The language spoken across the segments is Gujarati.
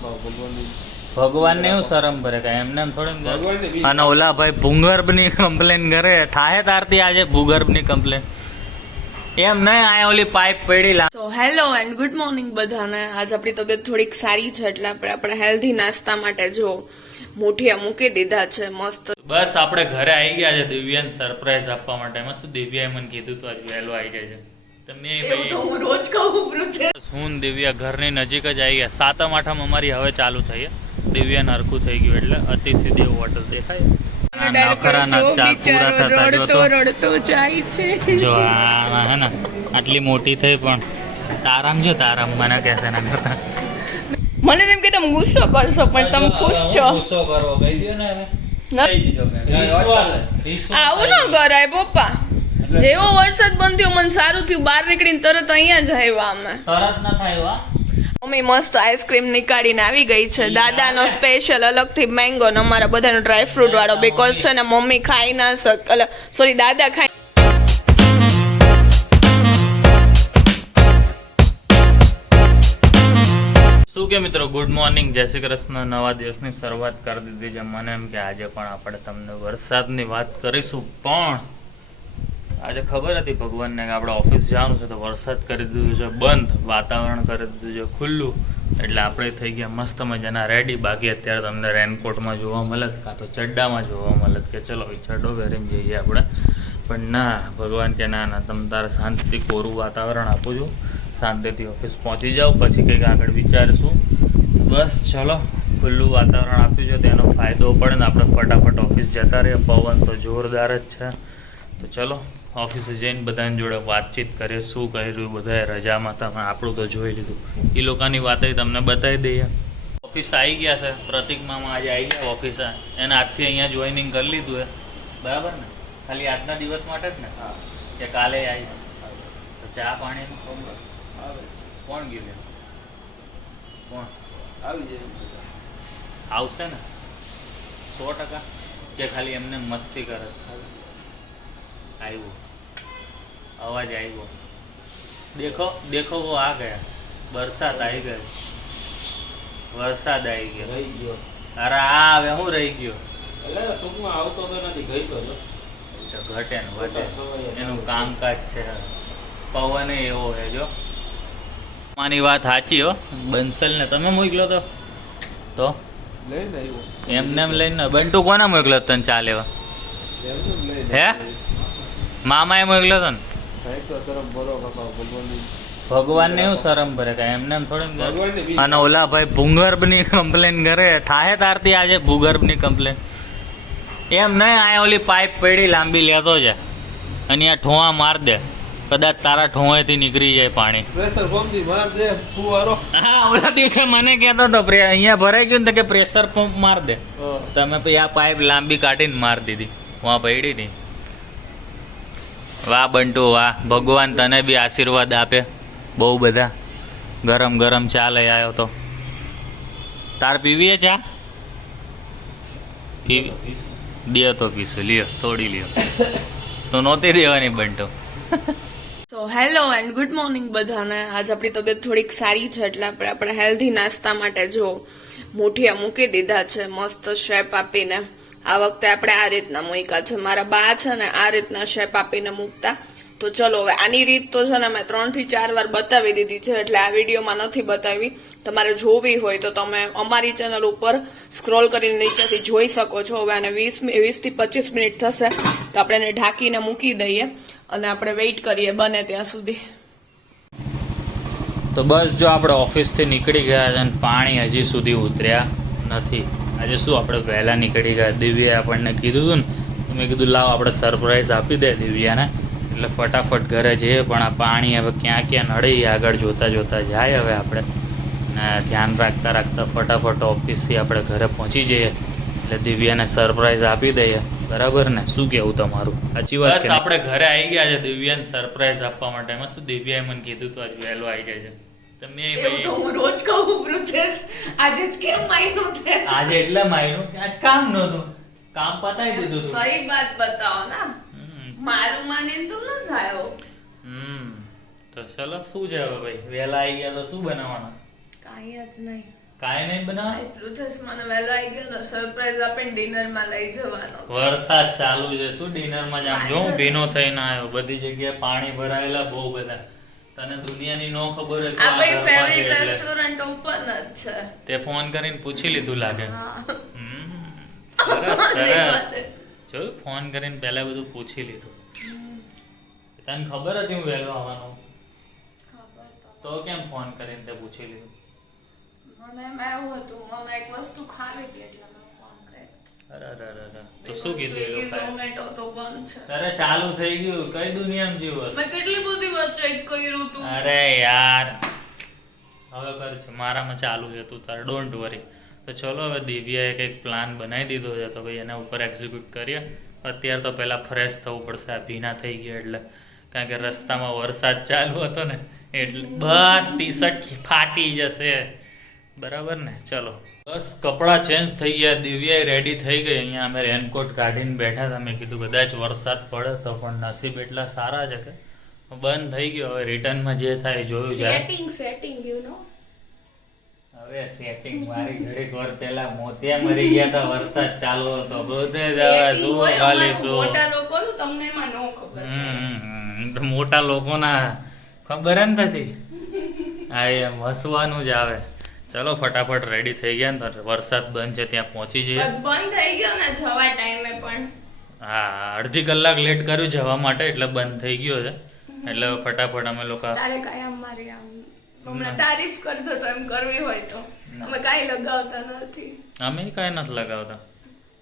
ભગવાન ને એવું શરમ ભરે કઈ એમને એમ થોડી. અને ઓલા ભાઈ ભૂગર્ભ ની કમ્પ્લેન કરે થાય તારથી આજે ભૂગર્ભ ની કમ્પ્લેન એમ નહીં આ ઓલી પાઇપ પડી લા. તો હેલો એન્ડ ગુડ મોર્નિંગ બધાને. આજ આપણી તબિયત થોડીક સારી છે એટલે આપણે આપણા હેલ્ધી નાસ્તા માટે જો મુઠિયા મૂકી દીધા છે મસ્ત. બસ આપણે ઘરે આવી ગયા છે દિવ્યાને સરપ્રાઈઝ આપવા માટે. એમાં શું દિવ્યાએ મને કીધું તો આજ વહેલો આવી જાય છે. તમે હું રોજ કહું હું દિવ્યા ઘરની નજીક જ આવી ગયા. સાતમ આઠમ અમારી હવે ચાલુ થઈ. દિવ્યાને હરખું થઈ ગયું એટલે અતિથિ દેવ હોટલ દેખાય. જો આ હે ને આટલી મોટી થઈ પણ તારામ જો તારામ મને કહેશે ના કરતા. મને એમ કે તમે ગુસ્સો કરશો પણ તમે ખુશ છો. ગુસ્સો કરવો કહી દો ને હવે. આવું ન કરાય પપ્પા. જેવો વરસાદ બંધ થયો મને સારું થયું. બહાર નીકળીને તરત અહીંયા જ આવ્યા અમે. તરત ન થાય મમ્મી મસ્ત આઈસ્ક્રીમ નીકાળીને આવી ગઈ છે. દાદાનો સ્પેશિયલ અલગથી મેંગો ને અમારા બધાનો ડ્રાય ફ્રૂટ વાળો બીકોઝ છે ને મમ્મી ખાઈ ના શકે સોરી દાદા ખાઈ. શું કે મિત્રો ગુડ મોર્નિંગ જય શ્રી કૃષ્ણ. નવા દિવસની શરૂઆત કરી દીધી છે. મને એમ કે આજે પણ આપણે તમને વરસાદની વાત કરીશું પણ આજે ખબર હતી ભગવાનને કે આપણે ઓફિસ જવાનું છે તો વરસાદ કરી દીધું છે બંધ, વાતાવરણ કરી દીધું છે ખુલ્લું એટલે આપણે થઈ ગયા મસ્ત મજાના રેડી. બાકી અત્યારે તમને રેનકોટમાં જોવા મળે કાં તો ચડ્ડામાં જોવા મળે કે ચલો ચડ્ડો પહેરીને જઈએ આપણે. પણ ના ભગવાન કે ના ના તમે તારે શાંતિથી કોરું વાતાવરણ આપું છું, શાંતિથી ઓફિસ પહોંચી જાઓ પછી કંઈક આગળ વિચારીશું. બસ ચલો ખુલ્લું વાતાવરણ આપ્યું છે તેનો ફાયદો પડે ને આપણે ફટાફટ ઓફિસ જતા રહીએ. પવન તો જોરદાર જ છે. તો ચલો ઓફિસે જઈને બધાની જોડે વાતચીત કરીએ શું કર્યું બધાએ રજામાં. તમે આપણું તો જોઈ લીધું, એ લોકોની વાત તમને બતાવી દઈએ. ઓફિસ આવી ગયા છે પ્રતિક મામા આજે આવી ગયા ઓફિસે. એને આજથી અહીંયા જોઈનિંગ કરી લીધું બરાબર ને? ખાલી આજના દિવસ માટે જ ને કે કાલે આવી તો ચા પાણીનું કોણ ગયું? કોણ આવી જાય? આવશે ને 100% કે ખાલી એમને મસ્તી કરે છે? આવ્યું અવાજ આવ્યો. દેખો દેખો વો આ ગયા. વરસાદ આવી ગયો. વરસાદ આવી ગયો. અરે આ હવે હું રહી ગયો ટૂંકમાં આવતો તો નથી ગઈ તો ઘટે ને વધે એનું કામકાજ છે. પવન એવો છે જો. મારી વાત સાચી હો. બંસલને તમે મોકલો તો લઈને આવ્યો એમને એમ લઈને. બંટુ કોને મોકલ્યો તને ચા લેવા? હે મામાએ મોકલ્યો હતો ને? ભગવાન ને એવું શરમ ભરે કઈ એમને એમ થોડી. અને ઓલા ભાઈ ભૂગર્ભ ની કમ્પ્લેન કરે થાય તારથી આજે ભૂગર્ભ ની કમ્પ્લેન એમ નહીં. આ ઓલી પાઇપ પડી લાંબી લેતો છે અને આ ઠોવા માર દે કદાચ તારા ઠોવાથી નીકળી જાય પાણી. હા ઓલા દિવસે મને કહેતો હતો અહીંયા ભરાઈ ગયું ને કે પ્રેશર પંપ માર દે. તમે પછી આ પાઇપ લાંબી કાઢીને માર દીધી વાં પડી નહીં. વાહ બંટુ વાહ. ભગવાન તને બી આશીર્વાદ આપે બહુ બધા. ગરમ ગરમ ચા લઈ આવ્યો તો. તાર પીવીએ ચા? દે તો પીશું. લ્યો થોડી લ્યો તો નહોતી દેવાની બંટુ. તો હેલો એન્ડ ગુડ મોર્નિંગ બધાને. આજ આપણી તબિયત થોડીક સારી છે એટલે આપણે આપણા હેલ્ધી નાસ્તા માટે જો મુઠિયા મૂકી દીધા છે મસ્ત શેપ આપીને. આ વખતે આપણે આ રીતના મૂક્યા છે. મારા બા છે ને આ રીતના શેપ આપીને મૂકતા. તો ચલો હવે આની રીત તો છે ને મેં 3 થી 4 વાર બતાવી દીધી છે એટલે આ વિડીયોમાં નથી બતાવી. તમારે જોવી હોય તો તમે અમારી ચેનલ ઉપર સ્ક્રોલ કરીને નીચેથી જોઈ શકો છો. હવે આને 20 થી 25 મિનિટ થશે તો આપણે એને ઢાંકીને મૂકી દઈએ અને આપણે વેઇટ કરીએ બને ત્યાં સુધી. તો બસ જો આપણે ઓફિસથી નીકળી ગયા છે અને પાણી હજી સુધી ઉતર્યા નથી. આજે શું આપણે વહેલા નીકળી ગયા. દિવ્યાએ આપણને કીધું હતું ને મેં કીધું લાવ આપણે સરપ્રાઈઝ આપી દે દિવ્યાને એટલે ફટાફટ ઘરે જઈએ. પણ આ પાણી હવે ક્યાં ક્યાં નડી આગળ જોતા જોતા જાય. હવે આપણે ધ્યાન રાખતા રાખતા ફટાફટ ઓફિસથી આપણે ઘરે પહોંચી જઈએ એટલે દિવ્યાને સરપ્રાઈઝ આપી દઈએ. બરાબર ને? શું કેવું તમારું? સાચી વાત છે. આપણે ઘરે આવી ગયા છે દિવ્યાને સરપ્રાઈઝ આપવા માટે. એમાં શું દિવ્યાએ મને કીધું તો આજ વહેલો આવી જાય છે. તમે હું રોજ કહું પૃથ્વેશ આજે જ કેમ માયનું છે? આજે એટલે માયનું આજ કામ નહોતું, કામ પતાવી દીધું. સહી વાત બતાવો ના. મારું માને તો ન થાય. તો ચલો શું છે હવે ભાઈ વહેલા આવી ગયા તો શું બનાવવાના? કાંઈ જ નહીં. કાંઈ નહીં બનાવે. પૃથેશ મને વહેલો આવી ગયો ને સરપ્રાઈઝ આપીને ડિનરમાં લઈ જવાનો છે. વરસાદ ચાલુ છે, શું ડિનરમાં જામ જો હું ભીનો થઈને આવ્યો, બધી જગ્યાએ પાણી ભરાયેલા બહુ બધા. તને દુનિયાની નો ખબર હોય તો આ આપણી ઘર પાસે ફેવરિટ એટલે. રેસ્ટોરન્ટ ઓપન જ છે. તે ફોન કરીને પૂછી લીધું લાગે. હા. સરસ સરસ. પાસે. જોયું, ફોન કરીને પહેલા બધું પૂછી લીધું. તને ખબર હતી હું વહેલો આવવાનો, તો કેમ ફોન કરીને તે પૂછી લીધું? મને એમ એવું હતું, મને એક વસ્તુ ખાવી હતી એટલે મેં ફોન કર્યો. અરે તો શું કીધું એ સ્વિગી, લોકોએ? ઝોમેટો તો બંધ છે. અરે ચાલુ થઈ ગયું, કઈ દુનિયામાં જીવો છો? મેં કેટલી બધી વાત ચેક કર્યું તું. અરે યાર હવે કર છે, મારામાં ચાલુ છે, તું તારે ડોન્ટ વરી. તો ચલો હવે દિવ્યાએ કંઈક પ્લાન બનાવી દીધો છે, તો ભાઈ એના ઉપર એક્ઝિક્યુટ કરીએ. અત્યારે તો પહેલાં ફ્રેશ થવું પડશે, આ ભીના થઈ ગયા એટલે. કારણ કે રસ્તામાં વરસાદ ચાલુ હતો ને એટલે બસ ટી શર્ટ ફાટી જશે. બરાબર ને? ચલો બસ કપડાં ચેન્જ થઈ ગયા, દિવ્યાએ રેડી થઈ ગઈ. અહીંયા અમે રેનકોટ કાઢીને બેઠા હતા. મેં કીધું કદાચ વરસાદ પડે તો, પણ નસીબ એટલા સારા છે કે બંધ થઈ ગયો. હવે રિટર્નમાં જે થાય જોયું જાય. Setting you know. હવે સેટિંગ મારી ઘડીક વાર પહેલા મોતિયા મરી ગયા હતા, વરસાદ ચાલુ હતો. બધે જ હવે શું ગાલી શું. મોટા લોકોનું તમને એમાં નો ખબર. તો મોટા લોકોના ખબર હે ને પછી. હા એમ હસવાનું જ આવે. ચલો ફટાફટ રેડી થઈ ગયા ને, તો વરસાદ બંધ છે ત્યાં પહોંચી જઈએ. બંધ થઈ ગયો ને જવા ટાઈમે પણ. હા અડધી કલાક લેટ કર્યું જવા માટે, એટલે બંધ થઈ ગયો છે. એટલે ફટાફટ અમે લોકો તારે કાયમ મારી આમ હમણાં તારીફ કરતો તો એમ કરવી હોય તો. અમે કાંઈ લગાવતા નથી. અમે કાંઈ નથી લગાવતા.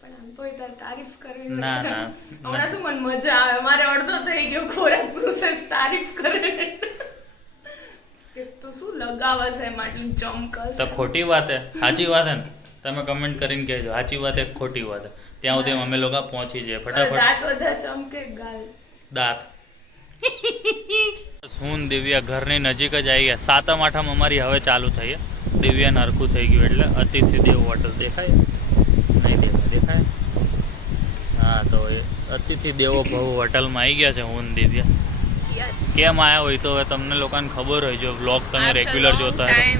પણ આમ તોય તારે તારીફ કરવી ના હોય. ના હમણાં શું મને મજા આવે, મારે અડધો થઈ ગયો ખોરાક પ્રોસેસ તારીફ કરે કે તું શું લગાવે છે એમાં આટલી ચમકસ. તો ખોટી વાત હે સાચી વાત હે ને? તમે કમેન્ટ કરીને કહેજો સાચી વાત હે ખોટી વાત હે. ત્યાં સુધી અમે લોકો પહોંચી જઈએ ફટાફટ. દાંત બધા ચમકે ગાલ. દાંત હું ને દિવ્યા ઘરની નજીક જ આવી ગયા. સાતમ આઠમ અમારી હવે ચાલુ થઈ. દિવ્યાને હરખું થઈ ગયું એટલે અતિથિ દેવ હોટલ દેખાય નહીં? દેખાય. હા તો એ અતિથિ દેવો ભવ હોટલમાં આવી ગયા છે હું ને દિવ્યા. કેમ આવ્યા હોય તો હવે તમને લોકોને ખબર હોય, જો વ્લોગ તમે રેગ્યુલર જોતા હોય.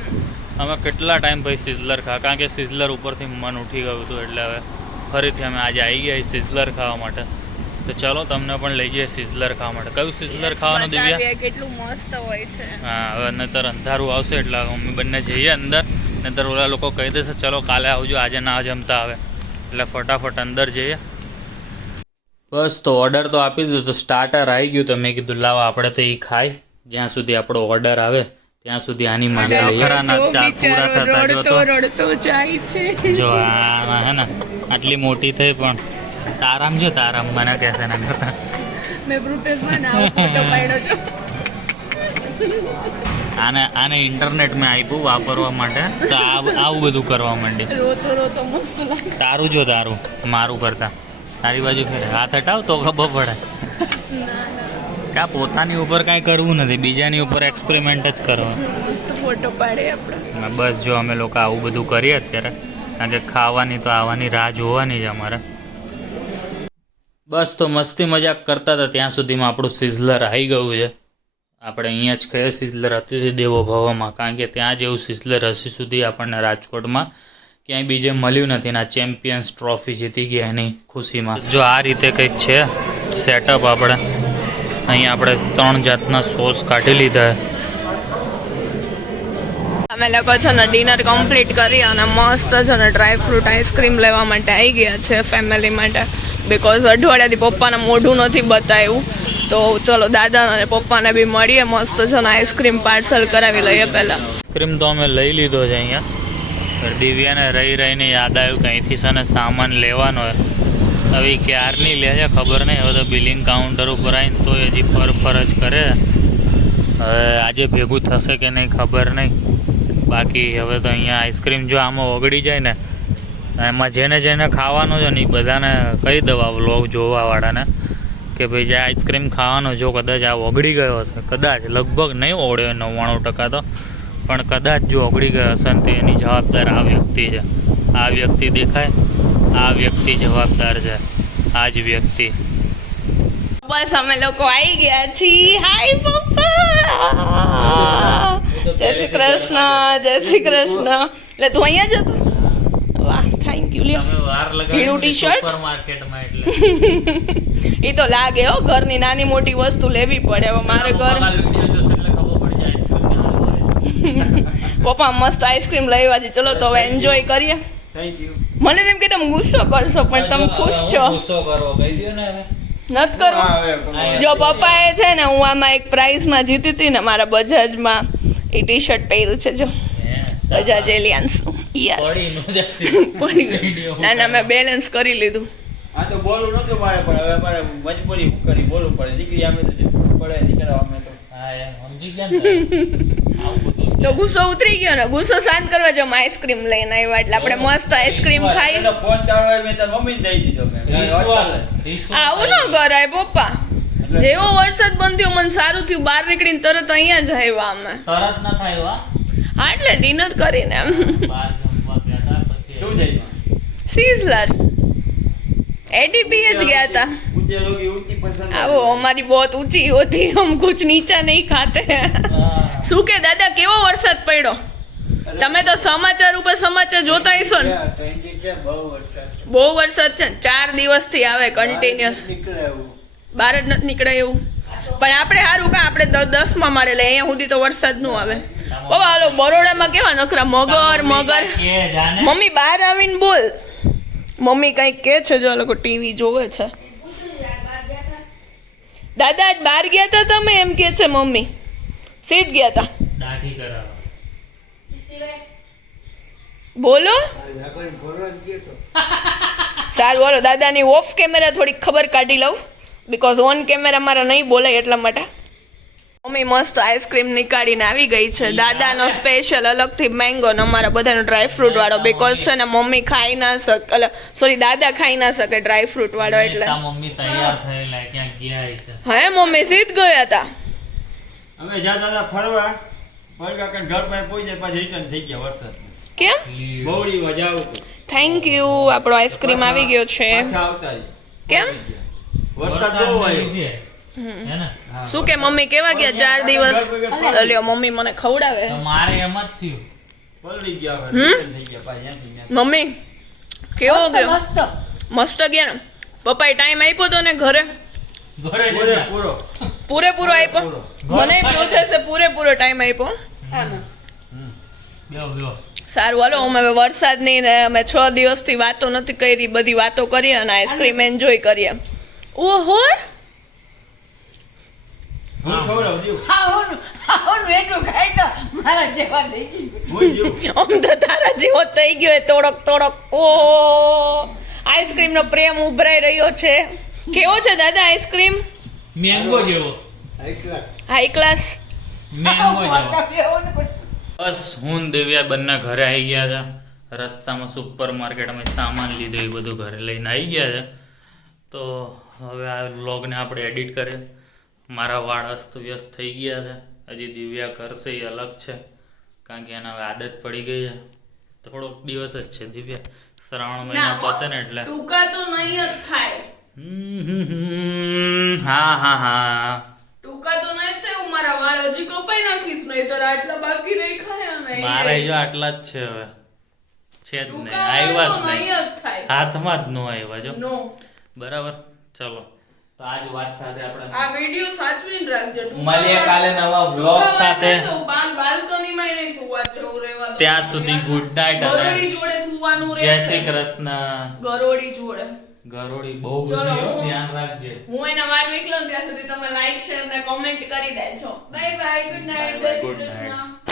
અમે કેટલા ટાઈમ પછી સિઝલર ખાવા, કારણ કે સિઝલર ઉપરથી મન ઉઠી ગયું હતું એટલે હવે ફરીથી અમે આજે આવી ગયા સિઝલર ખાવા માટે. તો ચલો તમને પણ લઈ જઈએ સિઝલર ખાવા માટે. કયું સિઝલર ખાવાનું દિવ્યા? કેટલું મસ્ત હોય છે. હા હવે નહીતર અંધારું આવશે એટલે અમે બંને જઈએ અંદર. નહીતર ઓલા લોકો કહી દેશે ચલો કાલે આવજો, આજે ના જમતા આવે. એટલે ફટાફટ અંદર જઈએ. બસ તો ઓર્ડર તો આપી દીધો, તો સ્ટાર્ટર આવી ગયું. તો મેં કીધું લાવો આપણે તો એ ખાઈ, જ્યાં સુધી આપણો ઓર્ડર આવે ત્યાં સુધી આની મજા લઈએ. રડતો જાય છે. જો આ હે ને આટલી મોટી થઈ પણ તારામ જો તારામ મને કહેશે ને કરતા. મેં પૃથેશમાં નાવ ફોટો પાડ્યો છો. આને ઇન્ટરનેટમાં આપ્યું વાપરવા માટે, તો આવું બધું કરવા માંડી. રોતો રોતો મસ્ત લાગે. તારું જો તારું મારું કરતા તારી બાજુ ફેરે હાથ હટાવ તો ખબર પડે. ના ના કા પોતાની ઉપર કાંઈ કરવું નથી, બીજાની ઉપર એક્સપેરિમેન્ટ જ કરવાનું. મસ્ત ફોટો પાડે આપણે. બસ જો અમે લોકો આવું બધું કરીએ અત્યારે, કારણ કે ખાવાની તો આવવાની રાહ જોવાની જ અમારે. બસ તો મસ્તી મજાક કરતા હતા ત્યાં સુધીમાં આપણું સિઝલર આવી ગયું છે. આપણે અહીંયા જ કહીએ સિઝલર અતિથિ દેવો ભવમાં, કારણ કે ત્યાં જેવું સિઝલર હજી સુધી આપણને રાજકોટમાં ક્યાંય બીજે મળ્યું નથી. ને આ ચેમ્પિયન્સ ટ્રોફી જીતી ગયા એની ખુશીમાં. જો આ રીતે કંઈક છે સેટઅપ. આપણે અહીંયા આપણે 3 જાતના સોસ કાઢી લીધા. અમે લોકો છે ને ડિનર કમ્પ્લીટ કરી અને મસ્ત છે ને ડ્રાય ફ્રૂટ આઈસ્ક્રીમ લેવા માટે આવી ગયા છે ફેમિલી માટે. બિકોઝ અઠવાડિયાથી પપ્પાને મોઢું નથી બતાવ્યું, તો ચલો દાદા અને પપ્પાને બી મળીએ. મસ્ત છે ને આઈસ્ક્રીમ પાર્સલ કરાવી લઈએ પહેલાં. આઈસ્ક્રીમ તો અમે લઈ લીધો છે અહીંયા. દિવ્યાને રહીને યાદ આવ્યું કે અહીંથી છે ને સામાન લેવાનો હોય. હવે ક્યારની લે છે ખબર નહીં. હવે તો બિલિંગ કાઉન્ટર ઉપર આવીને તો હજી ફર જ કરે. હવે આજે ભેગું થશે કે નહીં ખબર નહીં. બાકી હવે તો અહીંયા આઈસ્ક્રીમ જો આમાં ઓગળી જાય ને, એમાં જેને ખાવાનો છે ને એ બધાને કહી દવા વ્લોગ જોવાવાળાને કે ભાઈ જે આઈસ્ક્રીમ ખાવાનો જો કદાચ આ ઓગળી ગયો હશે, કદાચ લગભગ નહીં ઓગળ્યો 99% તો, પણ કદાચ જો ઓગળી ગયો હશે ને તો એની જવાબદાર આ વ્યક્તિ છે. આ વ્યક્તિ દેખાય, આ વ્યક્તિ જવાબદાર છે. આ જ વ્યક્તિ. બસ અમે લોકો આવી ગયા છીએ. હાય પપ્પા, જય શ્રી કૃષ્ણ, જય શ્રી કૃષ્ણ. એટલે તું અહીંયા જ હતો વાહ થેન્ક યુ લ્યો તમે વાર ભીડું લગાવી ટી-શર્ટ? સુપરમાર્કેટમાં એટલે એ તો લાગે હો ઘરની નાની મોટી વસ્તુ લેવી પડે હવે મારે ઘર પપ્પા વિડીયો જોશે એટલે ખબર પડી જાય આઈસ્ક્રીમ ક્યાં મળે. પપ્પા મસ્ત આઈસ્ક્રીમ લઈ આવી ચલો તો હવે એન્જોય કરીએ થેન્ક યુ. મને તેમ કે તમે ગુસ્સો કરશો પણ તમે ખુશ છો ગુસ્સો કરવો કહી દો ને હવે. નત કરો જો પપ્પાએ છે ને હું આમાં એક પ્રાઇઝમાં જીતી હતી ને મારા બજાજમાં એ ટી શર્ટ પહેર્યું છે જો હે, બજાજ એલિયન્સ યસ પડી ન જતી. Video ના ના મેં બેલેન્સ કરી લીધું આ તો બોલવું નતું મારે પણ હવે મારે મજબૂરી કરી બોલવું પડે. દીકરી અમે તો જીતવું પડે, દીકરા અમે તો. હા યાર સમજી ગયા ને આવું બધું છે. તો ગુસ્સો ઉતરી ગયો ને ગુસ્સો શાંત કરવા જો આઈસ્ક્રીમ લઈને આવ્યા એટલે આપણે મસ્ત આઈસ્ક્રીમ ખાઈ એનો ફોન ચાલુ હોય મેં તારી મમ્મીને દઈ દીધો મેં. રિશ્વત આવું ન કરાય પપ્પા જેવો વરસાદ બંધ થયો મને સારું થયું બહાર નીકળીને તરત અહીંયા જ આવ્યા અમે તરત ના થાય વા હા એટલે ડિનર કરીને એમ બહાર જમવા ગયા હતા પછી શું જઈમાં? सीजलर एडीपी गया था ऊंचे लोग की ऊंची पसंद है। वो हमारी बहुत ऊंची होती है हम कुछ नीचा नहीं खाते हैं હા. શું કે દાદા કેવો વરસાદ પડ્યો તમે તો સમાચાર ઉપર સમાચાર જોતા હશો ને બહુ વરસાદ છે ને 4 દિવસથી આવે કન્ટિન્યુઅસ બહાર જ નથી નીકળે એવું પણ આપણે સારું કા આપણે 10માં માળે એટલે અહીંયા સુધી તો વરસાદ નું આવે બાબા હાલો બરોડામાં કેવા નખરા મગર મગર કે જાને મમ્મી બહાર આવીને બોલ મમ્મી કઈક કે છે જો આ લોકો ટીવી જોવે છે દાદા આજ બહાર ગયા હતા તમે એમ કે છે મમ્મી સીધ ગયા હતા દાઢી કરાવવા બોલો સારું હાલો દાદાની ઓફ કેમેરા થોડી ખબર કાઢી લઉં બીકોઝ ઓન કેમેરા મારા નહીં બોલાય એટલા માટે મમ્મી મસ્ત આઈસ્ક્રીમ નીકાળીને આવી ગઈ છે દાદાનો સ્પેશિયલ અલગથી મેંગો ને અમારા બધાનો ડ્રાય ફ્રૂટ વાળો બીકોઝ છે ને મમ્મી ખાઈ ના શકે સોરી દાદા ખાઈ ના શકે ડ્રાય ફ્રૂટ વાળો એટલે તા મમ્મી તૈયાર થયેલા ક્યાં ગયા છે હે મમ્મી સીધ ગયા હતા અમે જતા હતા ફરવા પડકા કે ઘર પાસે પહોંચી જાય પાછી રિટર્ન થઈ ગયા વરસાદ કેમ બહુડી મજા આવતી થેન્ક યુ આપણો આઈસ્ક્રીમ આવી ગયો છે પાછા આવતા રહી. કેમ વરસાદ બહુ આવ્યો. લીધે હે ને શું કે મમ્મી કેવા ગયા 4 દિવસ લ્યો મમ્મી મને ખવડાવે તો મારે એમ જ થયું પલળી ગયા હવે રિટર્ન થઈ ગયા પાછી ત્યાંથી ત્યાં. મમ્મી કેવો ગયો મસ્ત ગયા ને પપ્પાએ ટાઈમ આપ્યો તો ને ઘરે ઘરે જતા. પૂરો પૂરેપૂરો આપ્યો મને એવું થશે પૂરેપૂરો ટાઈમ આપ્યો બેહો બેહો સારું હાલો અમે હવે વરસાદની ને અમે 6 દિવસથી વાતો નથી કરી બધી વાતો કરીએ અને આઈસ્ક્રીમ એન્જોય કરીએ ઓહો હું ખવડાવું જીવ. હું જીવ. આમ તો તારા જેવો થઈ ગયો એ તોડક ઓ આઈસ્ક્રીમ નો પ્રેમ ઉભરાઈ રહ્યો છે કેવો છે દાદા આઈસ્ક્રીમ મેંગો જેવો હાઈ ક્લાસ મેંગો જેવો બસ હું ને દિવ્યા બંને ઘરે આવી ગયા છે રસ્તામાં સુપર માર્કેટમાં સામાન લીધો એ બધું ઘરે લઈને આવી ગયા છે તો હવે આ વ્લોગને આપણે એડિટ કરીએ મારા વાળ અસ્તવ્યસ્ત થઈ ગયા છે હજી દિવ્યા કરશે એ અલગ છે કારણ કે એને હવે આદત પડી ગઈ છે થોડોક દિવસ જ છે દિવ્યા શ્રાવણ મહિના પતે ને એટલે ટૂંકા તો નહીં જ થાય હા ટૂંકા તો નહીં થયું મારા વાળ હજી કપાઈ નાખીશ નહીં તો આટલા બાકી રહી ખાયા અમે મારે જો આટલા જ છે હવે છે જ નહીં ટૂંકા આવ્યા વાળ તો જ નહીં નહીં જ થાય હાથમાં જ ન આવ્યા જો નો બરાબર ચલો તો આજ વાત સાથે આપણે આ વિડિયો સાચવીને રાખજો મળીએ કાલે નવા વ્લોગ સાથે બાલ્કનીમાં નહીં સુવા જવું રહેવા દો. ત્યાં સુધી ગુડ નાઇટ ગરોળી અને જોડે સુવાનું જય રહેશે શ્રી કૃષ્ણ ગરોળી જોડે ગરોળી બહુ ચલો, બધી હો, હું- ધ્યાન રાખજે હું એના વાળ નીકળું ત્યાં સુધી તમે લાઈક શેર ને કોમેન્ટ કરી દેજો બાય બાય ગુડ નાઇટ જય શ્રી Good night. કૃષ્ણ